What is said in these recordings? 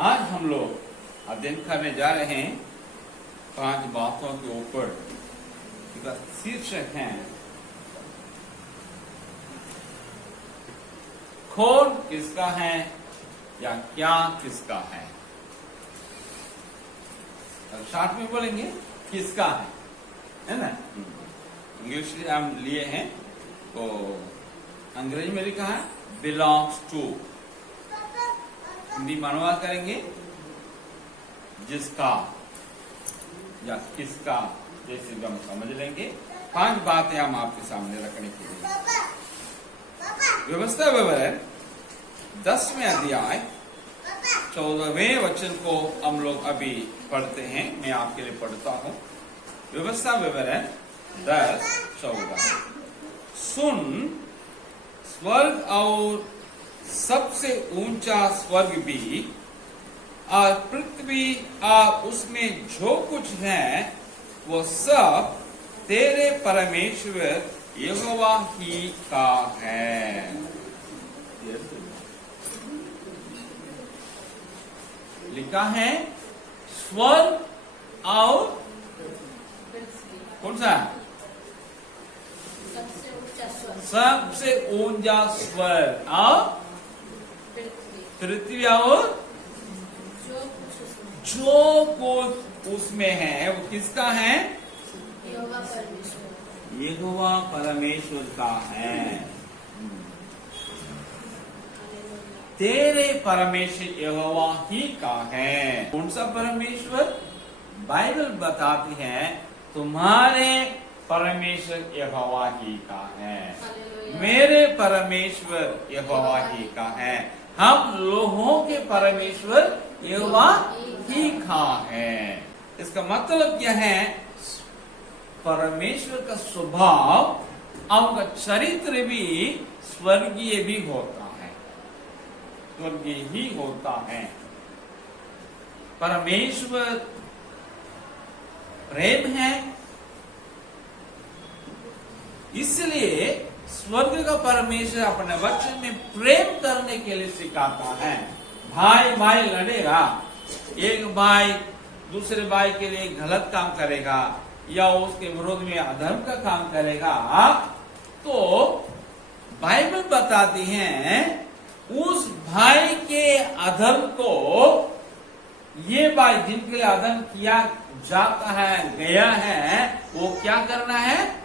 आज हम लोग अध्ययन करने जा रहे हैं 5 बातों के ऊपर। इसका शीर्षक है कौन किसका है या क्या किसका है। शॉर्ट में बोलेंगे किसका है ना। इंग्लिश हम लिए हैं तो अंग्रेजी में लिखा है बिलोंग्स टू। हिंदी में अनुवाद करेंगे जिसका या किसका, जैसे हम समझ लेंगे। 5 बातें हम आपके सामने रखने के लिए। व्यवस्था विवरण 10वें अध्याय 14वें वचन को हम लोग अभी पढ़ते हैं। मैं आपके लिए पढ़ता हूं। व्यवस्था विवरण 10:14। सुन, स्वर्ग और सबसे ऊंचा स्वर्ग भी और पृथ्वी और उसमें जो कुछ है वो सब तेरे परमेश्वर यहोवा ही का है। लिखा है स्वर्ग और कौन सा सबसे ऊंचा स्वर्ग और पृथ्वी और जो कुछ उसमें है वो किसका है? यहोवा परमेश्वर का है। तेरे परमेश्वर यहोवा ही का है। कौन सा परमेश्वर? बाइबल बताती है तुम्हारे परमेश्वर यहोवा ही का है, मेरे परमेश्वर यहोवा ही का है, हम लोगों के परमेश्वर यहोवा ही का है। इसका मतलब क्या है? परमेश्वर का स्वभाव और उनका चरित्र भी स्वर्गीय भी होता है, स्वर्गीय ही होता है। परमेश्वर प्रेम है, इसलिए स्वर्ग का परमेश्वर अपने वचन में प्रेम करने के लिए सिखाता है। भाई भाई लड़ेगा, एक भाई दूसरे भाई के लिए गलत काम करेगा या उसके विरोध में अधर्म का काम करेगा तो बाइबल बताती है उस भाई के अधर्म को ये भाई जिनके लिए अधर्म किया जाता है गया है वो क्या करना है?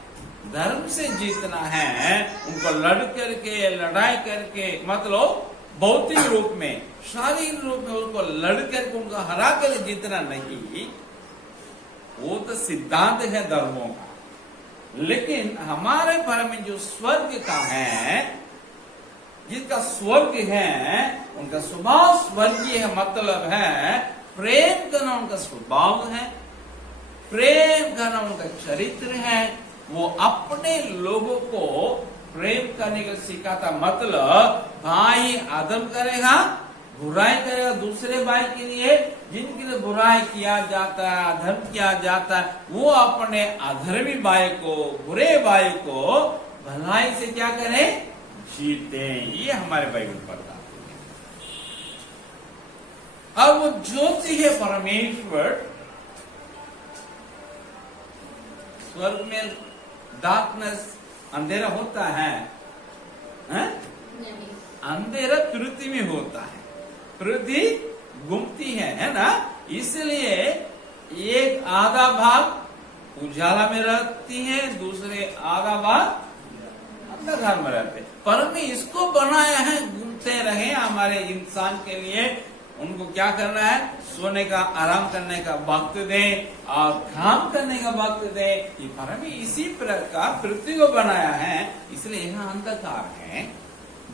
धर्म से जीतना है। उनको लड़ करके लड़ाई करके, मतलब भौतिक रूप में शारीरिक रूप में उनको लड़ करके उनको हरा कर जीतना नहीं, वो तो सिद्धांत है धर्मों का। लेकिन हमारे परम जो स्वर्ग का है, जिसका स्वर्ग है, उनका स्वभाव स्वर्गीय है। मतलब है प्रेम करना उनका स्वभाव है, प्रेम करना उनका चरित्र है। वो अपने लोगों को प्रेम करने का सिखाता। मतलब भाई अधर्म करेगा, बुराई करेगा दूसरे भाई के लिए, जिनके लिए बुराई किया जाता है, अधर्म किया जाता है, वो अपने अधर्मी भाई को, बुरे भाई को भलाई से क्या करे? जीते। ये हमारे बाइबल बताते हैं। अब वो ज्योति है परमेश्वर। स्वर्ग में डार्कनेस अंधेरा होता है, अंधेरा पृथ्वी में होता है, पृथ्वी घूमती है ना। इसलिए एक आधा भाग उजाला में रहती है, दूसरे आधा भाग अंधकार में रहते। परम इसको बनाया है घूमते रहे हमारे इंसान के लिए। उनको क्या करना है? सोने का, आराम करने का वक्त दे और काम करने का वक्त दे। ये परम इसी प्रकार पृथ्वी को बनाया है, इसलिए यहाँ अंधकार है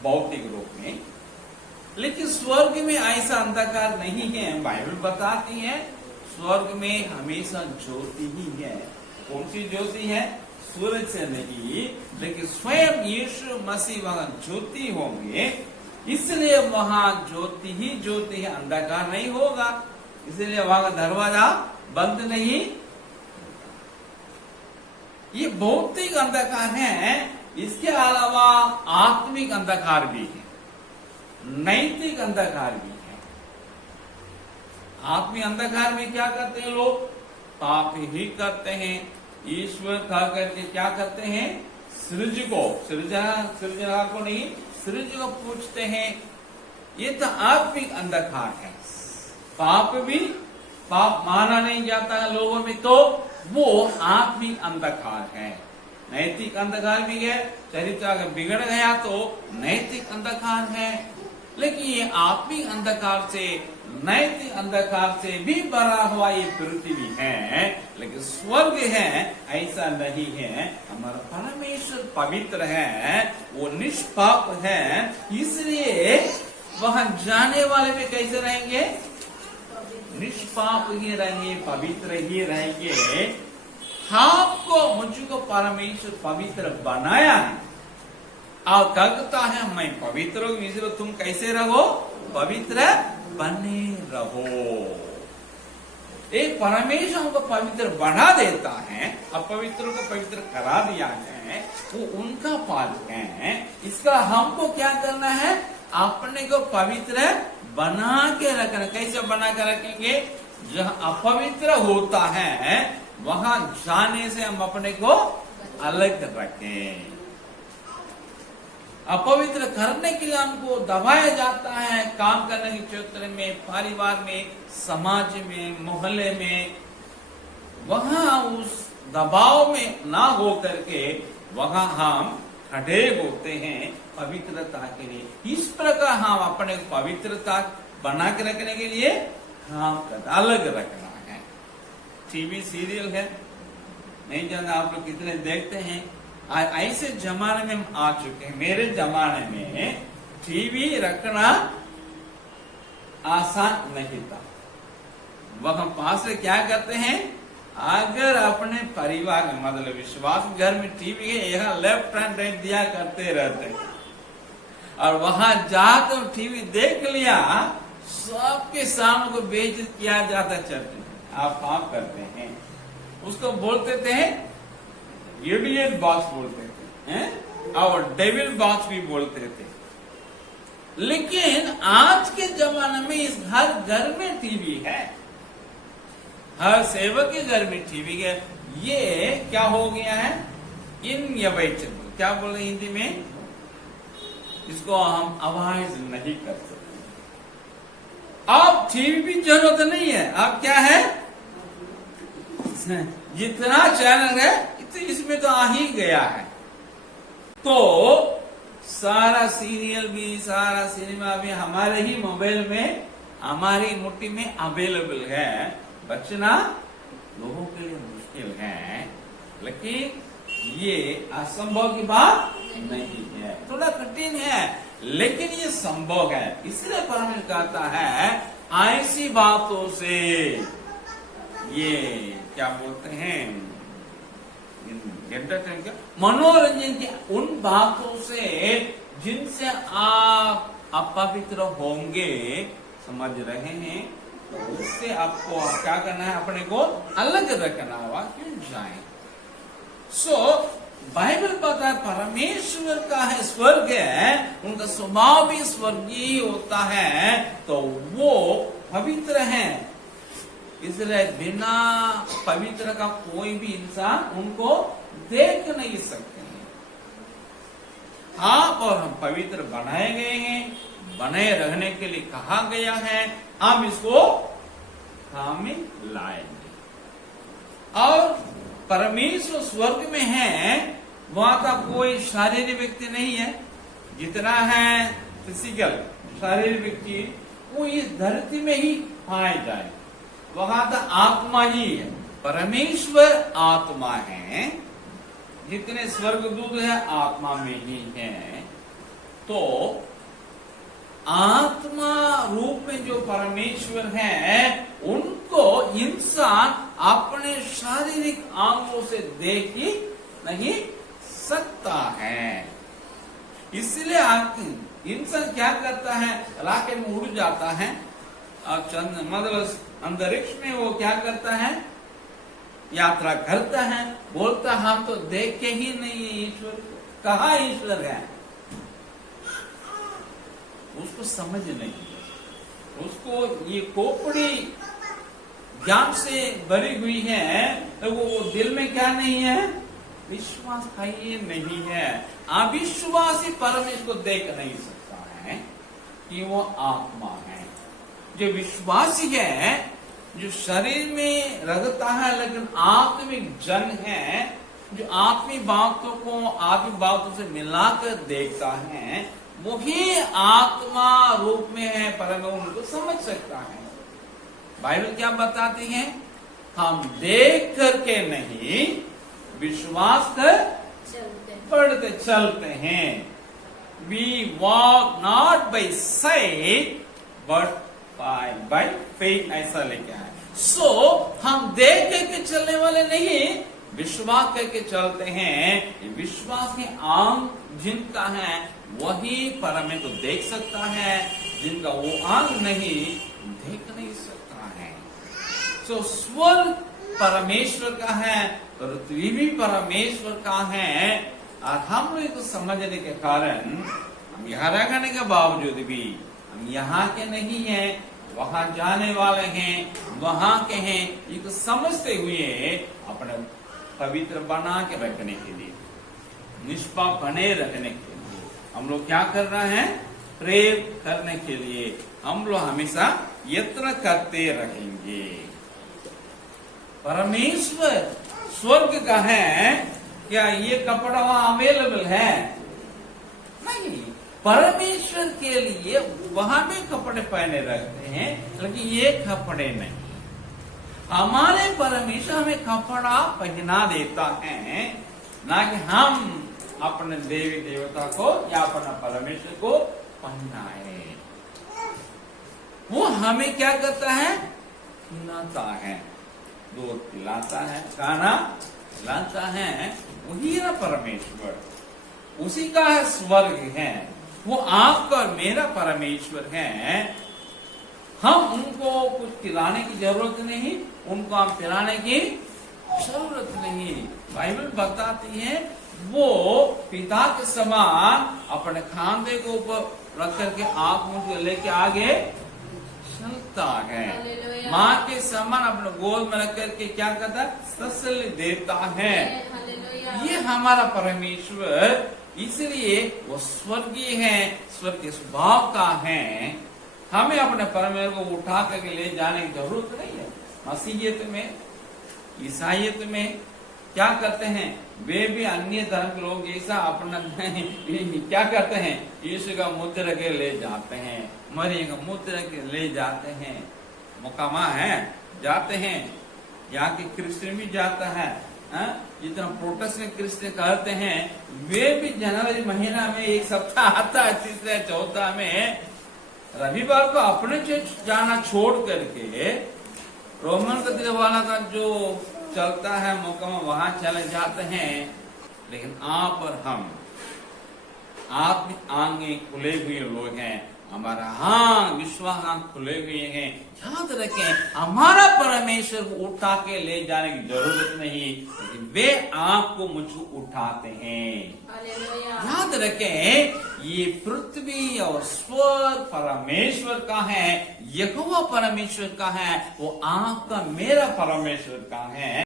भौतिक रूप में। लेकिन स्वर्ग में ऐसा अंधकार नहीं है। बाइबल बताती है स्वर्ग में हमेशा ज्योति ही है। कौन सी ज्योति है? सूरज से नहीं, लेकिन स्वयं यीशु मसीह वहां ज्योति होंगे, इसलिए वहां ज्योति ही ज्योति है, अंधकार नहीं होगा। इसलिए वहां का दरवाजा बंद नहीं। ये भौतिक अंधकार है, इसके अलावा आत्मिक अंधकार भी है, नैतिक अंधकार भी है। आत्मीय अंधकार में क्या करते हैं लोग? पाप ही करते हैं। ईश्वर कह करके क्या करते हैं? सृजना को नहीं, सृज को पूछते हैं। ये तो आत्मिक अंधकार है। पाप माना नहीं जाता है लोगों में, तो वो आत्मिक अंधकार है। नैतिक अंधकार भी है, चरित्र अगर बिगड़ गया तो नैतिक अंधकार है। लेकिन ये आत्मिक अंधकार से, नैतिक अंधकार से भी भरा हुआ ये पृथ्वी है, लेकिन स्वर्ग है ऐसा नहीं है। हमारा परमेश्वर पवित्र है, वो निष्पाप है, इसलिए वहां जाने वाले में कैसे रहेंगे? निष्पाप ही रहेंगे, पवित्र ही रहेंगे। आपको मुझको परमेश्वर पवित्र बनाया है और कहता है मैं पवित्र हूं, इसलिए तुम कैसे रहो? पवित्र बने रहो। एक परमेश्वर हमको पवित्र बना देता है, अपवित्र को पवित्र करा दिया है, वो उनका पाल है। इसका हमको क्या करना है? अपने को पवित्र बना के रखना। कैसे बना के रखेंगे? जहाँ अपवित्र होता है वहां जाने से हम अपने को अलग रखें। अपवित्र करने के लिए हमको दबाया जाता है, काम करने के क्षेत्र में, परिवार में, समाज में, मोहल्ले में। वहां उस दबाव में ना हो करके वहां हम खड़े होते हैं पवित्रता के लिए। इस प्रकार हम अपने पवित्रता बना के रखने के लिए हम अलग रखना है। टीवी सीरियल है, नहीं जानता आप लोग कितने देखते हैं। ऐसे जमाने में हम आ चुके हैं। मेरे जमाने में टीवी रखना आसान नहीं था। वह पास से क्या करते हैं? अगर अपने परिवार में, मतलब विश्वास घर में टीवी है, यहाँ लेफ्ट हैंड राइट दिया करते रहते हैं, और वहां जाकर टीवी देख लिया, सबके सामने को बेइज्जत किया जाता चर्च में। आप पाप करते हैं, उसको बोलते थे इडियट बॉस बोलते थे, हैं? और डेविल बॉस भी बोलते थे। लेकिन आज के जमाने में इस हर घर में टीवी है, हर सेवक के घर में टीवी है। ये क्या हो गया है? इनएविटेबल, क्या बोल रहे हिंदी में? इसको हम अवॉइड नहीं कर सकते। अब टीवी भी जरूरत नहीं है। अब क्या है? जितना चैनल है इसमें तो आ ही गया है। तो सारा सीरियल भी, सारा सिनेमा भी हमारे ही मोबाइल में, हमारी मुट्ठी में अवेलेबल है। बचना लोगों के लिए मुश्किल है, लेकिन ये असंभव की बात नहीं है। थोड़ा कठिन है, लेकिन ये संभव है। इसलिए परमेश्वर कहता है ऐसी बातों से, ये क्या बोलते हैं, मनोरंजन की उन बातों से जिनसे आप अपवित्र होंगे, समझ रहे हैं? उससे आपको क्या करना है? अपने को अलग रखना होगा। क्यों जाए? बाइबल पता है परमेश्वर का है, स्वर्ग है, उनका स्वभाव भी स्वर्गीय होता है, तो वो पवित्र है। इसलिए बिना पवित्र का कोई भी इंसान उनको देख नहीं सकते हैं। आप और हम पवित्र बनाए गए हैं, बने रहने के लिए कहा गया है। हम इसको काम में लाएंगे। और परमेश्वर स्वर्ग में है, वहां का कोई शारीरिक व्यक्ति नहीं है। जितना है फिजिकल शारीरिक व्यक्ति, वो इस धरती में ही पाए जाए। वहां का आत्मा ही है। परमेश्वर आत्मा है, जितने स्वर्गदूत है आत्मा में ही है। तो आत्मा रूप में जो परमेश्वर है, उनको इंसान अपने शारीरिक आंखों से देख ही नहीं सकता है। इसलिए इंसान क्या करता है? राकेट में उड़ जाता है और चंद्र, मतलब अंतरिक्ष में वो क्या करता है? यात्रा करता है, बोलता हम तो देखे ही नहीं है ईश्वर को। कहाँ ईश्वर है? उसको समझ नहीं है। उसको ये खोपड़ी ज्ञान से भरी हुई है, तो वो दिल में क्या नहीं है? विश्वास का ये नहीं है। अविश्वासी परमेश्वर को देख नहीं सकता है कि वो आत्मा है। जो विश्वासी है, जो शरीर में रगता है लेकिन आत्मिक जन है, जो आत्मिक बातों को आत्मिक बातों से मिलाकर देखता है, वही आत्मा रूप में है परमेश्वर उनको समझ सकता है। बाइबल क्या बताती है? हम देख करके नहीं, विश्वास कर पढ़ते चलते हैं। We walk not by sight but by faith, ऐसा लिखा है। सो हम देख करके चलने वाले नहीं, विश्वास करके चलते हैं। विश्वास के अंग जिनका है वही परमेश्वर को देख सकता है, जिनका वो अंग नहीं, देख नहीं सकता है। सो स्वर्ग परमेश्वर का है, पृथ्वी भी परमेश्वर का है। और हम लोग को समझने के कारण हम यहाँ रहने के बावजूद भी हम यहाँ के नहीं हैं, वहां जाने वाले हैं, वहां के हैं, ये तो समझते हुए अपने पवित्र बना के रखने के लिए, निष्पाप बने रखने के लिए हम लोग क्या कर रहे हैं? प्रेम करने के लिए हम लोग हमेशा यत्न करते रहेंगे। परमेश्वर स्वर्ग का है, क्या ये कपड़ा वहां अवेलेबल है? नहीं। परमेश्वर के लिए वहां भी कपड़े पहने रहते हैं, लेकिन ये कपड़े नहीं। हमारे परमेश्वर हमें कपड़ा पहना देता है, ना कि हम अपने देवी देवता को या अपना परमेश्वर को पहनाए। वो हमें क्या करता है? खिलाता है, दूध पिलाता है, खाना खिलाता है। वही ना परमेश्वर, उसी का है स्वर्ग है। वो आपका और मेरा परमेश्वर है। हम उनको कुछ खिलाने की जरूरत नहीं, उनको हम पिलाने की जरूरत नहीं। बाइबल बताती है वो पिता के समान अपने खांधे को ऊपर रख करके आप मुझे लेके आगे चलता है। माँ के समान अपने गोद में रख करके क्या करता है? तसल्ली देता है। ये हमारा परमेश्वर, इसलिए वो स्वर्गीय है, स्वर्गीय स्वभाव का है। हमें अपने परमेश्वर को उठा करके ले जाने की जरूरत नहीं है। मसीहियत में, ईसाइयत में क्या करते हैं? वे भी अन्य धर्म के लोग जैसा अपना क्या करते हैं? यीशु का मुद्रा के ले जाते हैं, मरियम का मुद्रा के ले जाते हैं। मुकामा है, जाते हैं। यहाँ के क्रिश्चियन भी जाता है, जितना प्रोटेस्टेंट क्रिश्चियन कहते हैं, वे भी जनवरी महीना में एक सप्ताह आता है, तीसरा चौथा में रविवार को अपने चर्च जाना छोड़ करके रोमन का वाला का जो चलता है मुकामा, वहां चले जाते हैं। लेकिन आप और हम आत्मिक आंखें खुले हुए लोग हैं, हमारा विश्वास आंख खुले हुए हैं। याद रखें, हमारा परमेश्वर को उठा के ले जाने की जरूरत नहीं, लेकिन वे आपको मुझको उठाते हैं। याद रखें, ये पृथ्वी और स्वर्ग परमेश्वर का है, यहोवा परमेश्वर का है, वो आपका मेरा परमेश्वर का है।